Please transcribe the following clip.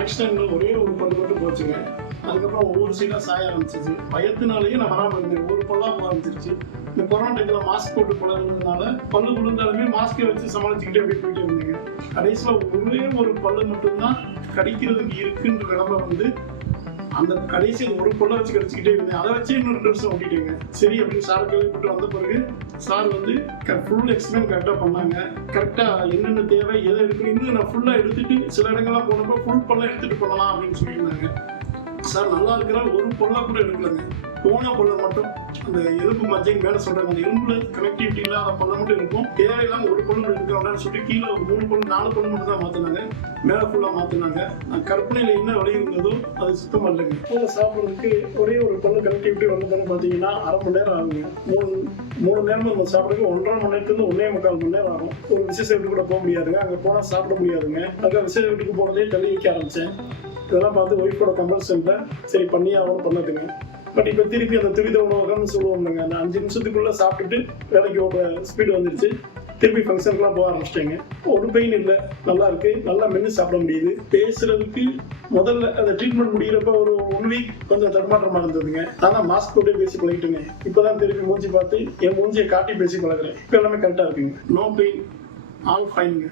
ஆக்சிடென்ட்ல ஒரே ஒரு பல்லு மட்டும் போச்சுங்க. அதுக்கப்புறம் ஒவ்வொரு சைடாக சாய ஆரம்பிச்சிச்சு. பயத்தினாலேயே நான் வராமல் இருந்தேன். ஒரு பல்லாக போக ஆரம்பிச்சிருச்சு. இந்த கொரோனா டைமில் மாஸ்க் போட்டு போனதுனால பல்லு விழுந்தாலுமே மாஸ்கை வச்சு சமாளிச்சுக்கிட்டே அப்படியே போயிட்டு இருந்தீங்க. கடைசியில் ஒரே ஒரு பல்லு மட்டும்தான் கடிக்கிறதுக்கு இருக்குன்ற நிலைமை வந்து அந்த கடைசி ஒரு பல்லை வச்சு கடிச்சிக்கிட்டே இருந்தேன். அதை வச்சு இன்னும் 2 வருஷம் ஓட்டிட்டேங்க. சரி அப்படின்னு சார் கேள்விப்பட்டு வந்த பிறகு சார் வந்து ஃபுல் எக்ஸ்பிளைன் கரெக்டாக பண்ணாங்க. கரெக்டாக என்னென்ன தேவை எதை எடுக்கணும் இன்னும் நான் ஃபுல்லாக எடுத்துட்டு சில இடங்கள்லாம் போனப்போ ஃபுல் பல்லை எடுத்துட்டு போகலாம் அப்படின்னு சொல்லியிருந்தாங்க. சார் நல்லா இருக்கிறார், ஒரு பொருளை கூட எடுக்கலங்க. போன பொருளை மட்டும் அந்த எலும்பு மஜ்ஜைன்னு மேலே சொல்றாங்க, அந்த எலும்புல கனெக்டிவிட்டி இல்லாத பொருளை மட்டும் இருக்கும். தேவையில்லாம ஒரு பொருள் எடுக்க வேண்டாம்னு சொல்லி கீழே 3 பொருள் 4 பொருள் மட்டும் தான் மாற்றினாங்க. மேலே ஃபுல்லாக மாற்றினாங்க. நான் கற்பனையில் என்ன வழி இருந்ததோ அது சுத்தமாக இல்லைங்க. போல சாப்பிட்றதுக்கு ஒரே ஒரு பொருள் கனெக்டிவிட்டி வந்ததுன்னு பார்த்தீங்கன்னா 1/2 மணி நேரம் ஆகுங்க. 3 நேரம் நம்ம சாப்பிட்றதுக்கு 1.5 மணி நேரத்துலேருந்து 1.25 மணி நேரம் ஆகும். ஒரு விசேஷ வீட்டுக்கு கூட போக முடியாதுங்க. அங்கே போனால் சாப்பிட முடியாதுங்க. அதுக்காக விசேஷ வீட்டுக்கு போகிறதே தள்ளி வைக்க ஆரம்பித்தேன். இதெல்லாம் பார்த்து ஒய்ஃபோட கம்பல்சன்ல சரி பண்ணி ஆகணும் பண்ணதுங்க. பட் இப்போ திருப்பி அந்த துரித உணவகம்னு சொல்லுவோம்லங்க, அந்த 5 நிமிஷத்துக்குள்ள சாப்பிட்டுட்டு வேலைக்கு ஓடுற ஸ்பீடு வந்துருச்சு. திருப்பி ஃபங்க்ஷனுக்குலாம் போக ஆரம்பிச்சிட்டேங்க. ஒரு பெயின் இல்லை, நல்லா இருக்கு, நல்லா மென்று சாப்பிட முடியுது. பேசுறதுக்கு முதல்ல அந்த ட்ரீட்மெண்ட் முடிகிறப்ப ஒரு 1 வீக் கொஞ்சம் தடுமாற்றமாக இருந்ததுங்க. ஆனால் மாஸ்க் போட்டு பேசி பழகிட்டுங்க. இப்போதான் திருப்பி மூஞ்சி பார்த்து என் மூஞ்சியை காட்டி பேசி பழகிறேன். இப்போ எல்லாமே கரெக்டாக இருக்குங்க. No pain, all ஃபைனுங்க.